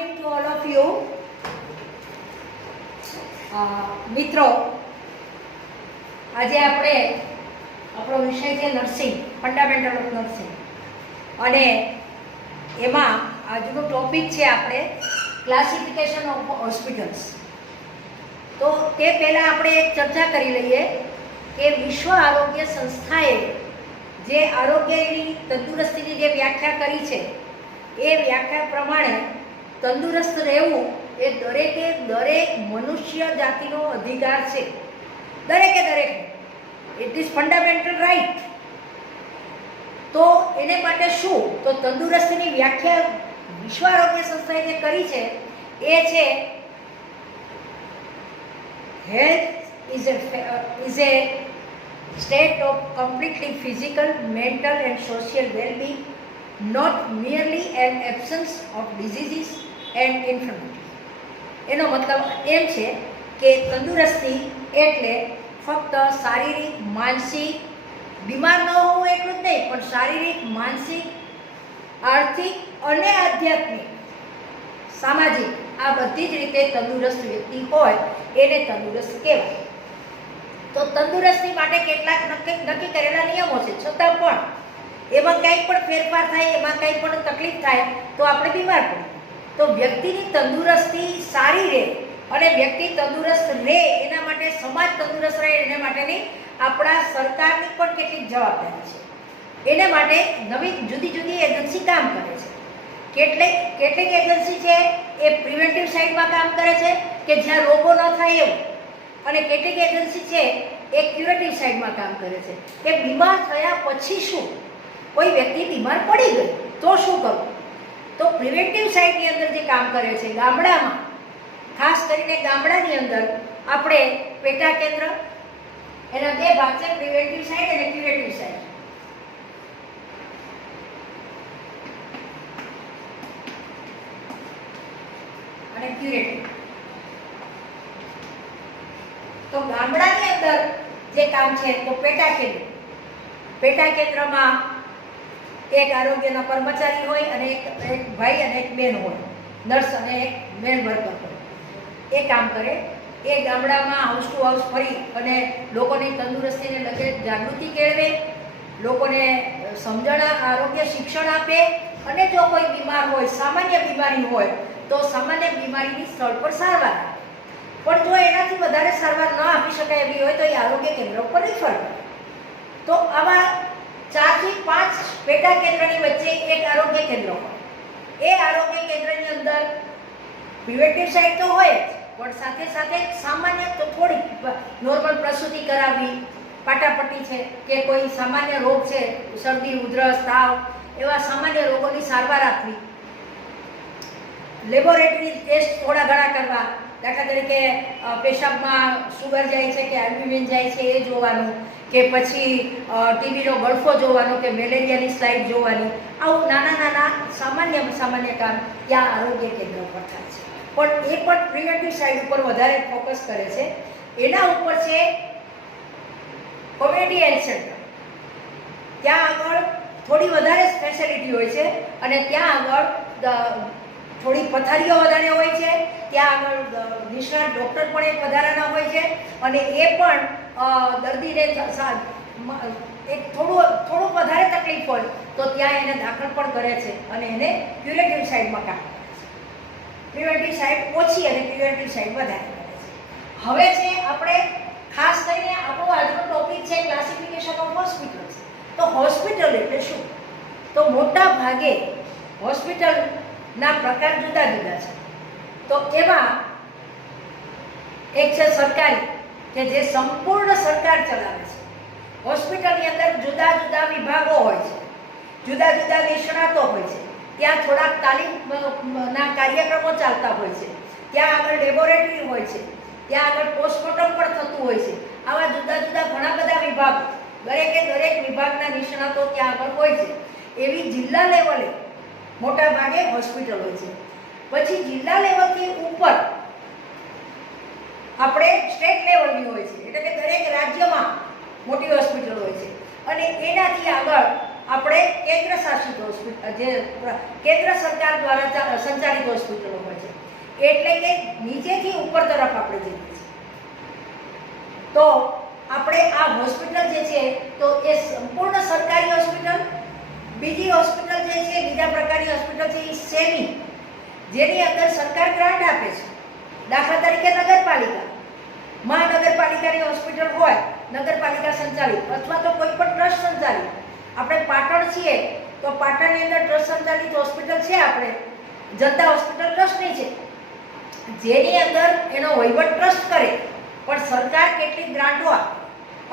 morning to all of you. મિત્રો, આજે આપણો વિષય છે નર્સિંગ, ફંડામેન્ટલ ઓફ નર્સિંગ, અને એમાં આજનો ટોપિક છે આપણે ક્લાસિફિકેશન ઓફ હોસ્પિટલ્સ. તો તે પહેલાં આપણે એક ચર્ચા કરી લઈએ કે વિશ્વ આરોગ્ય સંસ્થાએ જે આરોગ્યની તંદુરસ્તીની જે વ્યાખ્યા કરી છે એ વ્યાખ્યા પ્રમાણે તંદુરસ્ત રહેવું એ દરેક મનુષ્ય જાતિનો અધિકાર છે. દરેક ઇટ ઇઝ ફંડામેન્ટલ રાઇટ. તો એને માટે શું, તો તંદુરસ્તીની વ્યાખ્યા વિશ્વ આરોગ્ય સંસ્થાએ જે કરી છે એ છે health is a state of completely physical, mental and social well-being, not merely an absence of diseases and infirmity. એનો મતલબ એમ છે કે તંદુરસ્તી એટલે ફક્ત શારીરિક, માનસિક, બીમાર ન હોવું એટલું જ નહીં, પણ શારીરિક, માનસિક, આર્થિક અને આધ્યાત્મિક, સામાજિક આ બધી જ રીતે તંદુરસ્ત વ્યક્તિ હોય એને તંદુરસ્ત કહેવાય. તો તંદુરસ્તી માટે કેટલાક નક્કી કરેલા નિયમો છે, છતાં પણ એમાં કંઈ પણ ફેરફાર થાય, એમાં કંઈ પણ તકલીફ થાય તો આપણે બીમાર પડીએ. તો વ્યક્તિની તંદુરસ્તી સારી રહે અને વ્યક્તિ તંદુરસ્ત રહે એના માટે, સમાજ તંદુરસ્ત રહે એના માટેની આપણા સરકારની પણ કેટલીક જવાબદારી છે. એને માટે નવી જુદી જુદી એજન્સી કામ કરે છે. કેટલીક એજન્સી છે એ પ્રિવેન્ટિવ સાઇડમાં કામ કરે છે કે જ્યાં રોગો ન થાય એવું, અને કેટલીક એજન્સી છે એ ક્યુરેટિવ સાઇડમાં કામ કરે છે કે બીમાર થયા પછી શું, કોઈ વ્યક્તિ બીમાર પડી ગઈ તો શું કરવું. તો પ્રિવેન્ટિવ સાઇડની અંદર જે કામ કરે છે ગામડામાં, ખાસ કરીને ગામડાની અંદર આપણે પેટા કેન્દ્ર, એના બે ભાગ છે, પ્રિવેન્ટિવ સાઇડ અને ક્યુરેટિવ સાઇડ. અને ક્યુરેટિવ. તો ગામડાની અંદર જે કામ છે તો પેટા કેન્દ્રમાં એક આરોગ્યના કર્મચારી હોય અને એક ભાઈ અને એક બેન હોય, નર્સ અને એક મેલ વર્કર હોય. એ કામ કરે. એ ગામડામાં હાઉસ ટુ હાઉસ ફરી અને લોકોની તંદુરસ્તીને લગે જાગૃતિ કેળવે, લોકોને સમજણ, આરોગ્ય શિક્ષણ આપે, અને જો કોઈ બીમાર હોય, સામાન્ય બીમારી હોય તો સામાન્ય બીમારીની સ્થળ પર સારવાર આપે. પણ જો એનાથી વધારે સારવાર ન આપી શકાય એવી હોય તો એ આરોગ્ય કેન્દ્ર ઉપર રિફર કરે. તો આવા 4 થી 5 પેટા કેન્દ્રની વચ્ચે એક આરોગ્ય કેન્દ્ર હોય. એ આરોગ્ય કેન્દ્રની અંદર પ્રિવેન્ટિવ સાઇડ તો હોય જ, પણ સાથે સાથે સામાન્ય તો થોડી નોર્મલ પ્રસૂતિ કરાવવી, પાટાપટ્ટી છે કે કોઈ સામાન્ય રોગ છે, શરદી, ઉધરસ, તાવ, એવા સામાન્ય રોગોની સારવાર આપવી, લેબોરેટરી ટેસ્ટ થોડા ઘણા કરવા, દાખલા તરીકે પેશાબમાં સુગર જાય છે કે આલ્બ્યુમિન જાય છે એ જોવાનું, કે પછી ટીબીનો ગળફો જોવાનો, કે મેલેરિયાની સ્લાઇડ જોવાની. આવું નાના સામાન્ય કામ ત્યાં આરોગ્ય કેન્દ્ર પર થાય છે. પણ એ પણ પ્રિવેન્ટિવ સાઇડ ઉપર વધારે ફોકસ કરે છે. એના ઉપર છે કોમ્યુનિટી હેલ્થ સેન્ટર. ત્યાં આગળ થોડી વધારે સ્પેશિયાલિટી હોય છે અને ત્યાં આગળ થોડી પથારીઓ વધારે હોય છે. ત્યાં આગળ નિષ્ણાત ડૉક્ટર પણ એક વધારાના હોય છે, અને એ પણ દર્દીને એક થોડું વધારે તકલીફ હોય તો ત્યાં એને દાખલ પણ કરે છે અને એને ક્યુરેટિવ સાઇડમાં કામ કરે છે. પ્રિવેન્ટિવ સાઇડ ઓછી અને ક્યુરેટિવ સાઇડ વધારે કરે છે. હવે છે આપણે ખાસ કરીને આપણો આજનો ટોપિક છે ક્લાસિફિકેશન ઓફ હોસ્પિટલ્સ. તો હોસ્પિટલ એટલે શું? તો મોટા ભાગે હોસ્પિટલના પ્રકાર જુદા જુદા છે. તો એમાં એક છે સરકારી, કે જે સંપૂર્ણ સરકાર ચલાવે છે. હોસ્પિટલની અંદર જુદા જુદા વિભાગો હોય છે, જુદા જુદા નિષ્ણાતો હોય છે, ત્યાં થોડાક તાલીમના કાર્યક્રમો ચાલતા હોય છે, ત્યાં આગળ લેબોરેટરી હોય છે, ત્યાં આગળ પોસ્ટમોર્ટમ પણ થતું હોય છે. આવા જુદા જુદા ઘણા બધા વિભાગો, દરેક વિભાગના નિષ્ણાતો ત્યાં આગળ હોય છે. એવી જિલ્લા લેવલે મોટા ભાગે હોસ્પિટલ હોય છે. પછી જિલ્લા લેવલથી ઉપર આપણે સ્ટેટ લેવલની હોય છે, એટલે કે દરેક રાજ્યમાં મોટી હોસ્પિટલ હોય છે. અને એનાથી આગળ આપણે કેન્દ્ર શાસિત હોસ્પિટલ, જે કેન્દ્ર સરકાર દ્વારા સંચાલિત હોસ્પિટલો હોય છે, એટલે કે નીચેથી ઉપર તરફ આપણે જઈએ છીએ. તો આપણે આ હોસ્પિટલ જે છે તો એ સંપૂર્ણ સરકારી હોસ્પિટલ. બીજી હોસ્પિટલ જે છે, બીજા પ્રકારની હોસ્પિટલ છે એ સેમી, જેની અંદર સરકાર ગ્રાન્ટ આપે છે. દાખલા તરીકે નગરપાલિકા, મહાનગરપાલિકાની હોસ્પિટલ હોય, નગરપાલિકા સંચાલિત અથવા તો કોઈ પણ ટ્રસ્ટ સંચાલિત. આપણે પાટણ છીએ તો પાટણની અંદર ટ્રસ્ટ સંચાલિત હોસ્પિટલ છે, આપણે જનતા હોસ્પિટલ ટ્રસ્ટની છે, જેની અંદર એનો વહીવટ ટ્રસ્ટ કરે, પણ સરકાર કેટલીક ગ્રાન્ટો આપે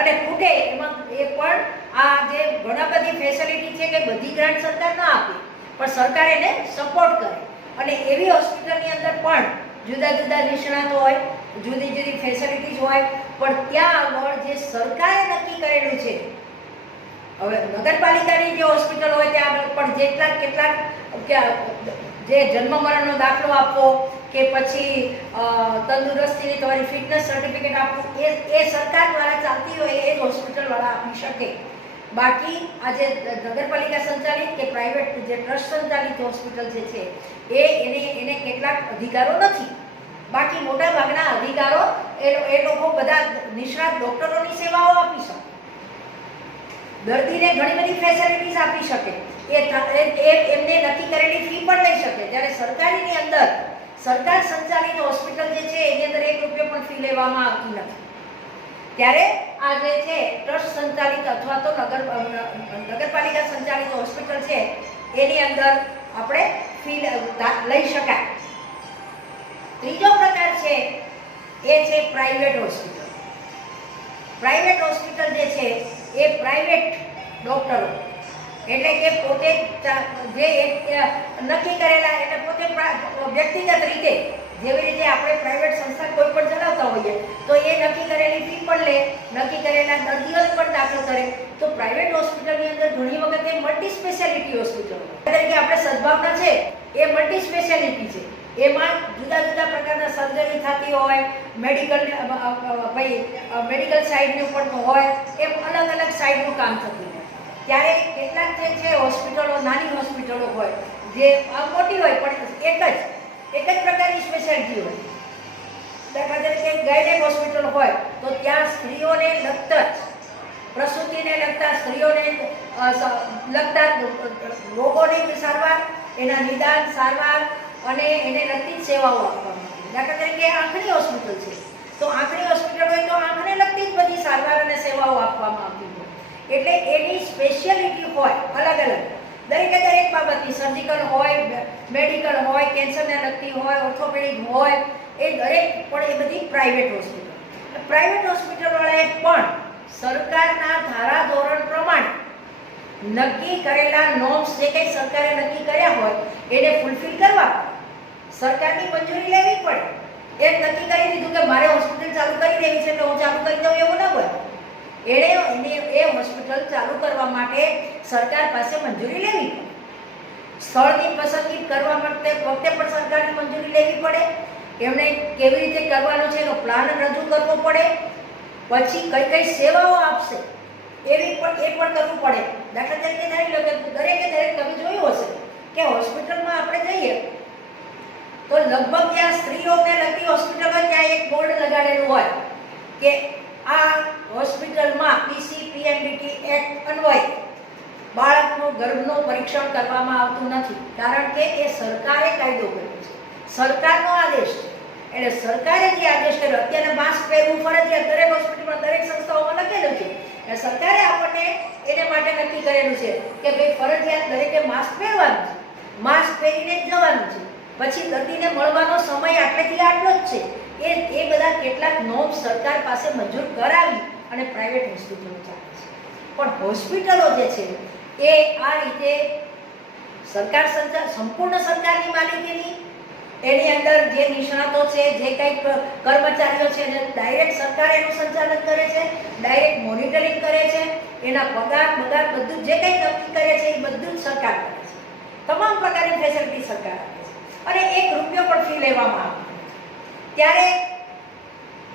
અને ખૂટે એમાં એ પણ આ જે ઘણા બધી ફેસિલિટી છે કે બધી ગ્રાન્ટ સરકાર ના આપે, પણ સરકાર એને સપોર્ટ કરે. અને એવી હોસ્પિટલની અંદર પણ જુદા જુદા નિષ્ણાતો હોય, જુદી જુદી ફેસિલિટીઝ હોય, પણ ત્યાં આગળ જે સરકારે નક્કી કરેલું છે, હવે નગરપાલિકાની જે હોસ્પિટલ હોય ત્યાં આગળ પણ કેટલાક જે જન્મ મરણનો દાખલો આપવો કે પછી તંદુરસ્તીની તમારી ફિટનેસ સર્ટિફિકેટ આપવું, એ સરકાર દ્વારા ચાલતી હોય એ જ હોસ્પિટલવાળા આપી શકે. બાકી આ જે નગરપાલિકા સંચાલિત કે પ્રાઇવેટ જે ટ્રસ્ટ સંચાલિત હોસ્પિટલ જે છે એને કેટલાક અધિકારો નથી. બાકી મોટા ભાગના અધિકારો એ લોકો બધા નિષ્ણાત ડોક્ટરોની સેવાઓ આપી શકે, દર્દીને ઘણી બધી ફેસિલિટીઝ આપી શકે, એમને નક્કી કરેલી ફી પણ લઈ શકે. જ્યારે સરકારીની અંદર સરકાર સંચાલિત હોસ્પિટલ જે છે એની અંદર 1 રૂપિયો પણ ફી લેવામાં આવતી નથી. ત્યારે આ જે છે ટ્રસ્ટ સંચાલિત અથવા તો નગરપાલિકા સંચાલિત હોસ્પિટલ છે એની અંદર આપણે ફી લઈ શકાય. ત્રીજો પ્રકાર છે એ છે પ્રાઇવેટ હોસ્પિટલ. પ્રાઇવેટ હોસ્પિટલ જે છે એ પ્રાઇવેટ ડોક્ટરો, એટલે કે પોતે જે નક્કી કરેલા, એટલે પોતે વ્યક્તિગત રીતે, જેવી રીતે આપણે પ્રાઇવેટ સંસ્થા કોઈ પણ ચલાવતા હોઈએ તો એ નક્કી કરેલી ફી પણ લે, નક્કી કરેલા દર્દીઓને પણ દાખલ કરે. તો પ્રાઇવેટ હોસ્પિટલની અંદર ઘણી વખત એ મલ્ટી સ્પેશિયાલિટી હોસ્પિટલ તરીકે આપણે સદભાવના છે એ મલ્ટી સ્પેશિયાલિટી છે. એમાં જુદા જુદા પ્રકારના સર્જરી થતી હોય, મેડિકલ સાઇડનું પણ હોય, એમ અલગ અલગ સાઇડનું કામ થતું હોય. ત્યારે કેટલાક જે છે હોસ્પિટલો નાની હોસ્પિટલો હોય, જે મોટી હોય પણ એક જ પ્રકારની સ્પેશિયાલિટી હોય. દાખલા તરીકે ગાયનેક હોસ્પિટલ હોય તો ત્યાં સ્ત્રીઓને લગતા જ, પ્રસૂતિને લગતા, સ્ત્રીઓને લગતા રોગોની સારવાર, એના નિદાન, સારવાર અને એને લગતી સેવાઓ આપવામાં આવે. દાખલા તરીકે આંખની હોસ્પિટલ છે તો આંખની હોસ્પિટલ હોય તો આંખને લગતી જ બધી સારવાર અને સેવાઓ આપવામાં આવતી હોય. એટલે એની સ્પેશિયાલિટી હોય અલગ અલગ, દરેક બાબતની, સર્જિકલ હોય, મેડિકલ હોય, કેન્સરને લગતી હોય, ઓર્થોપેડિક હોય, એ દરેક પણ એ બધી પ્રાઇવેટ હોસ્પિટલ. પ્રાઇવેટ હોસ્પિટલવાળાએ પણ સરકારના ધારાધોરણ પ્રમાણે નક્કી કરેલા નોર્મ્સ જે કંઈ સરકારે નક્કી કર્યા હોય એને ફૂલફિલ કરવા સરકારની મંજૂરી લેવી પડે. એ નક્કી કરી દીધું કે મારે હોસ્પિટલ ચાલુ કરી દેવી છે તો હું ચાલુ કરી દઉં, એવું ના હોય. એ હોસ્પિટલ ચાલુ કરવા માટે સરકાર પાસે મંજૂરી લેવી પડે. સ્થળની પસંદગી કરવા વખતે પણ સરકારની મંજૂરી લેવી પડે. એમણે કેવી રીતે કરવાનું છે એનો પ્લાન રજૂ કરવો પડે. પછી કઈ સેવાઓ આપશે એ પણ કરવું પડે. દાખલા તરીકે ધારી લો કે દરેક તમે જોયું હશે કે હોસ્પિટલમાં આપણે જઈએ તો લગભગ ત્યાં સ્ત્રીઓને લગતી હોસ્પિટલ હોય ત્યાં એક બોર્ડ લગાડેલું હોય કે આ હોસ્પિટલમાં PCPNDT એક્ટ અન્વયે બાળકનું ગર્ભનું પરીક્ષણ કરવામાં આવતું નથી. કારણ કે એ સરકારે કાયદો કર્યો છે, સરકારનો આદેશ છે. એટલે સરકારે જે આદેશ કર્યો, અત્યારે માસ્ક પહેરવું ફરજિયાત દરેક હોસ્પિટલમાં, દરેક સંસ્થાઓમાં લખેલું છે. એટલે સરકારે આપણને એને માટે નક્કી કરેલું છે કે ભાઈ ફરજિયાત દરેકે માસ્ક પહેરવાનું છે, માસ્ક પહેરીને જ જવાનું છે. પછી દર્દીને મળવાનો સમય આટલેથી આટલો જ છે. એ બધા કેટલાક નોર્મ સરકાર પાસે મંજૂર કરાવી અને પ્રાઇવેટ હોસ્પિટલો ચાલે છે. પણ હોસ્પિટલો જે છે એ આ રીતે સરકાર સંપૂર્ણ સરકારની માલિકીની, એની અંદર જે નિષ્ણાતો છે, જે કંઈક કર્મચારીઓ છે એને ડાયરેક્ટ સરકાર એનું સંચાલન કરે છે, ડાયરેક્ટ મોનિટરિંગ કરે છે, એના પગાર બધું જે કંઈ નક્કી કરે છે એ બધું જ સરકાર કરે છે. તમામ પ્રકારની ફેસિલિટી સરકાર આપે છે અને 1 રૂપિયો પણ ફી લેવામાં આવે. ત્યારે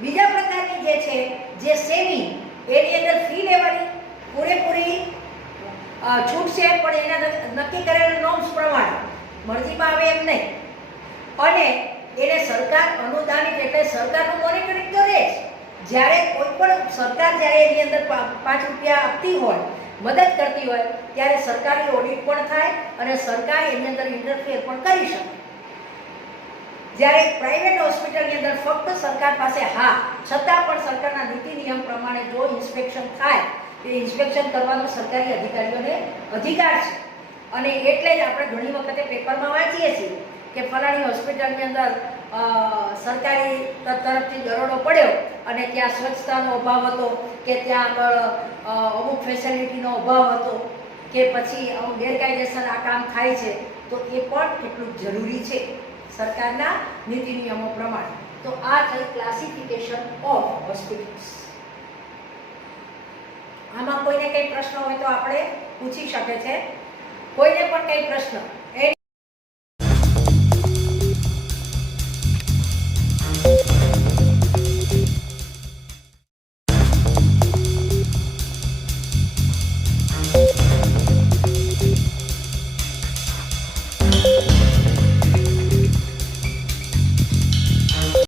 બીજા પ્રકારની જે છે જે સેવી, એની અંદર ફી લેવાની પૂરેપૂરી છૂટ છે પણ એના નક્કી કરેલા નોર્મ્સ પ્રમાણે, મરજીમાં આવે એમ નહીં. અને એને સરકાર અનુદાનિત એટલે સરકારનું મોનિટરિંગ તો રહે જ. જ્યારે કોઈ પણ સરકાર જ્યારે એની અંદર 5 રૂપિયા આપતી હોય, મદદ કરતી હોય, ત્યારે સરકારી ઓડિટ પણ થાય અને સરકાર એની અંદર ઇન્ટરફિયર પણ કરી શકે. જ્યારે પ્રાઇવેટ હોસ્પિટલની અંદર ફક્ત સરકાર પાસે હા છતાં પણ સરકારના નીતિ નિયમ પ્રમાણે જો ઇન્સ્પેક્શન થાય તો ઇન્સ્પેક્શન કરવાનો સરકારી અધિકારીઓને અધિકાર છે. અને એટલે જ આપણે ઘણી વખતે પેપરમાં વાંચીએ છીએ કે ફલાણી હોસ્પિટલની અંદર સરકારી તરફથી દરોડો પડ્યો અને ત્યાં સ્વચ્છતાનો અભાવ હતો કે ત્યાં આગળ અમુક ફેસિલિટીનો અભાવ હતો કે પછી ગેરકાયદેસર આ કામ થાય છે, તો એ પણ એટલું જરૂરી છે સરકારના નીતિ નિયમો પ્રમાણે. તો આ થઈ ક્લાસિફિકેશન ઓફ હોસ્પિટલ્સ. આમાં કોઈને કંઈ પ્રશ્ન હોય તો આપણે પૂછી શકે છે. કોઈને પણ કંઈ પ્રશ્ન